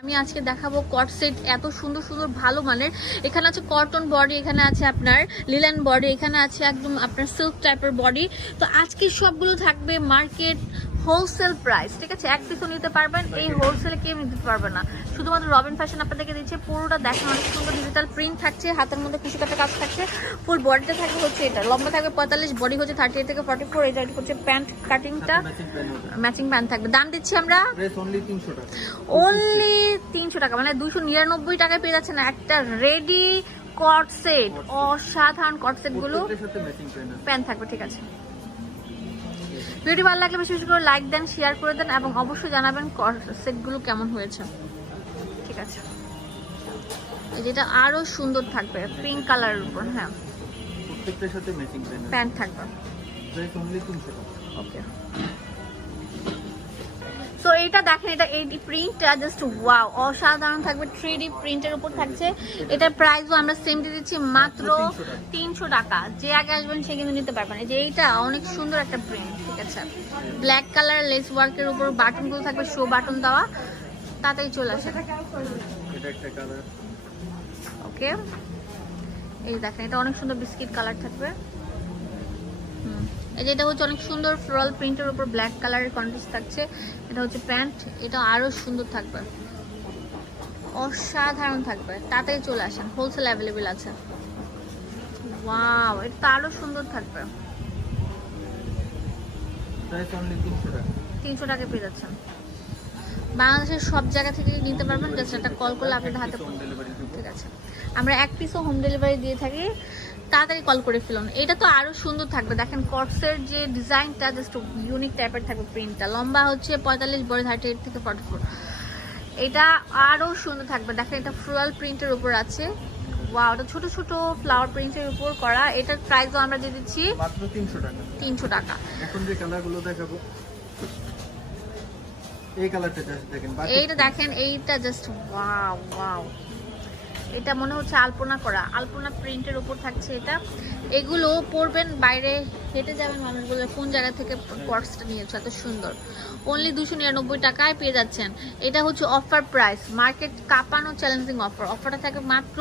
আমি আজকে দেখাবো কট সেট এত সুন্দর সুন্দর ভালো মানের। এখানে আছে কটন বডি এখানে আছে আপনার লিলেন বডি এখানে আছে একদম আপনার সিল্ক টাইপের বডি তো আজকে সবগুলো থাকবে মার্কেট হোলসেল প্রাইস ঠিক আছে? এক পিসও নিতে পারবেন এই হোলসেলে কেউ নিতে পারবে না। শুধুমাত্র রবিন ফ্যাশন আপনাদেরকে দিচ্ছে পুরোটা দেখেন অনেক সুন্দর ডিজিটাল প্রিন্ট থাকছে হাতের মধ্যে খুশি কাটা কাজ থাকছে ফুল বডিটা থাকবে হচ্ছে এটা। লম্বা থাকবে পঁয়তাল্লিশ বডি হচ্ছে থার্টি এইট থেকে ফর্টি ফোর এটা হচ্ছে প্যান্ট কাটিংটা ম্যাচিং প্যান্ট থাকবে। দাম দিচ্ছি আমরা অনলি তিনশো টাকা। মানে দুশো নিরানব্বই টাকায় পেয়ে যাচ্ছেন একটা রেডি কট সেট অসাধারণ কট সেটগুলো। প্রত্যেকটার সাথে ম্যাচিং প্যান্ট আছে। প্যান্ট থাকবে ঠিক আছে। ভিডিও ভালো লাগলে বিশেষ বেশি করে লাইক দেন শেয়ার করে দেন এবং অবশ্যই জানাবেন সেটগুলো কেমন হয়েছে। ঠিক আছে। যেটা আরও সুন্দর থাকবে পিঙ্ক কালারের উপর হ্যাঁ। প্রত্যেকটার সাথে ম্যাচিং প্যান্ট থাকবে। ওকে এটা দেখেন এটা এই প্রিন্টটা জাস্ট ওয়াও অসাধারণ থাকবে থ্রি ডি প্রিন্টের উপর থাকছে। এটার প্রাইসও আমরা সেম দিয়ে দিচ্ছি মাত্র তিনশো টাকা। যে আগে আসবেন সে কিন্তু নিতে পারবেন যে এইটা অনেক সুন্দর একটা প্রিন্ট ঠিক আছে? ব্ল্যাক কালার লেস ওয়ার্কের উপর বাটনগুলো থাকবে শো বাটন দেওয়া। তাতেই চলে আসে। এটা একটা ওকে। এই দেখেন এটা অনেক সুন্দর বিস্কিট কালার থাকবে। হুম। এই যে এটা হচ্ছে অনেক সুন্দর ফ্লোরাল প্রিন্টের উপর ব্ল্যাক কালারের কন্ট্রাস্ট থাকছে। এটা হচ্ছে প্যান্ট এটা আরও সুন্দর থাকবে। অসাধারণ থাকবে। তাড়াতাড়ি চলে আসেন হোলসেল অ্যাভেলেবেল আছে। ওয়াও এটা তো আরও সুন্দর থাকবে। তিনশো টাকা। পেয়ে যাচ্ছেন। বাংলাদেশের সব জায়গা থেকে নিতে পারবেন জাস্ট একটা কল করলে আপনাদের হাতে ঠিক আছে আমরা এক পিসও হোম ডেলিভারি দিয়ে থাকি। তাড়াতাড়ি কল করে ফেলুন। এটা তো আরও সুন্দর থাকবে। দেখেন কটসের যে ডিজাইনটা জাস্ট ইউনিক টাইপের থাকবে প্রিন্টটা লম্বা হচ্ছে পঁয়তাল্লিশ বড় থার্টি এইট থেকে ফর্টি ফোর এটা আরও সুন্দর থাকবে। দেখেন এটা ফ্লোরাল প্রিন্টের উপর আছে। ওয়াও এটা ছোট ছোট ফ্লাওয়ার প্রিন্টের উপর করা। এটার প্রাইসও আমরা দিয়ে দিচ্ছি মাত্র তিনশো টাকা। তিনশো টাকা। এখন যে কালারগুলো দেখাবো এই কালারটা জাস্ট দেখেন এইটা দেখেন এইটা জাস্ট ওয়াও ওয়াও এটা মনে হচ্ছে আলপনা করা। আলপনা প্রিন্টের উপর থাকছে এটা। এগুলো পরবেন, বাইরে হেঁটে যাবেন মানুষগুলো কোন জায়গা থেকে পর্সটা নিয়েছে? এত সুন্দর। অনলি দুশো নিরানব্বই টাকায় পেয়ে যাচ্ছেন। এটা হচ্ছে অফার প্রাইস মার্কেট কাঁপানো চ্যালেঞ্জিং অফার অফারটা থাকে মাত্র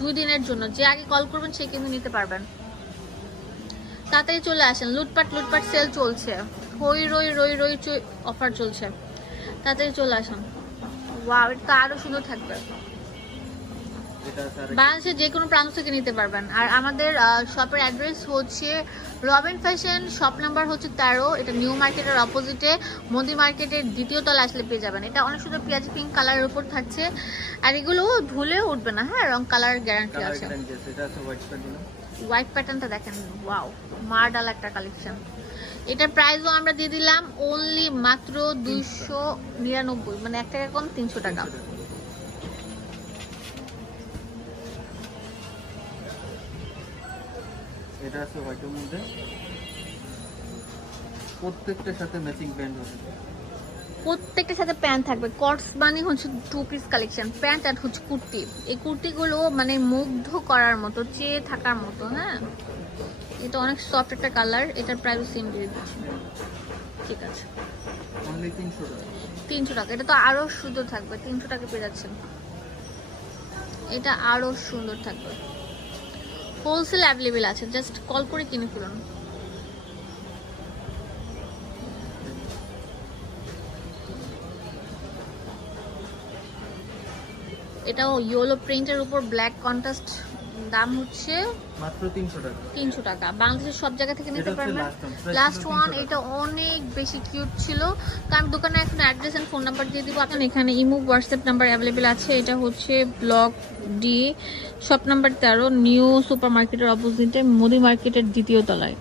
দুই দিনের জন্য। যে আগে কল করবেন, সে কিন্তু নিতে পারবেন। তাড়াতাড়ি চলে আসেন। লুটপাট লুটপাট সেল চলছে। হই রই রই রই অফার চলছে। তাড়াতাড়ি চলে আসুন। ওয়াও এটা তো আরও সুন্দর থাকবে। বাংলাদেশের যে কোনো প্রান্ত থেকে নিতে পারবেন। আর আমাদের শপের অ্যাড্রেস হচ্ছে রবিন ফ্যাশন শপ নাম্বার হচ্ছে তেরো এটা নিউ মার্কেটের অপোজিটে মোদি মার্কেটের দ্বিতীয় তলা আসলে পেয়ে যাবেন। এটা অনেক সুন্দর পেঁয়াজি পিঙ্ক কালারের উপর থাকছে। আর এগুলো ধুলেও উঠবে না হ্যাঁ? রং কালার গ্যারান্টি আছে। হোয়াইট প্যাটার্নটা দেখেন ওয়াও মার্ডাল একটা কালেকশন এটার প্রাইসও আমরা দিয়ে দিলাম অনলি মাত্র দুইশো নিরানব্বই মানে এক টাকা কম তিনশো টাকা। এটা আছে হোয়াইটের মধ্যে। প্রত্যেকটার সাথে ম্যাচিং প্যান্ট হবে। প্রত্যেকটার সাথে প্যান্ট থাকবে। কটস মানে হচ্ছে টু পিস কালেকশন প্যান্ট আর হচ্ছে কুর্তি। এই কুর্তিগুলো মানে মুগ্ধ করার মতো চেয়ে থাকার মতো হ্যাঁ? এটা অনেক সফট একটা কালার এটার প্রাইস সেম দিয়ে দিচ্ছি। ঠিক আছে। অনলি তিনশো টাকা। এটা তো আরও সুন্দর থাকবে। তিনশো টাকা পেয়ে যাচ্ছেন। এটা আরও সুন্দর থাকবে। হোলসেল অ্যাভেলেবেল আছে জাস্ট কল করে কিনে ফেলুন এটাও ইয়েলো প্রিন্টের উপর ব্ল্যাক কন্ট্রাস্ট দাম হচ্ছে মাত্র তিনশো টাকা। তিনশো টাকা। বাংলাদেশের সব জায়গা থেকে নিতে পারবেন। লাস্ট ওয়ান এটা অনেক বেশি কিউট ছিল। কারণ আমি দোকানে এখন অ্যাড্রেস এন্ড ফোন নাম্বার দিয়ে দিব। আপনার এখানে ইমো হোয়াটসঅ্যাপ নাম্বার অ্যাভেলেবেল আছে। এটা হচ্ছে ব্লক ডি শপ নাম্বার তেরো নিউ সুপার মার্কেটের অপোজিটে মোদি মার্কেটের দ্বিতীয় তলায়।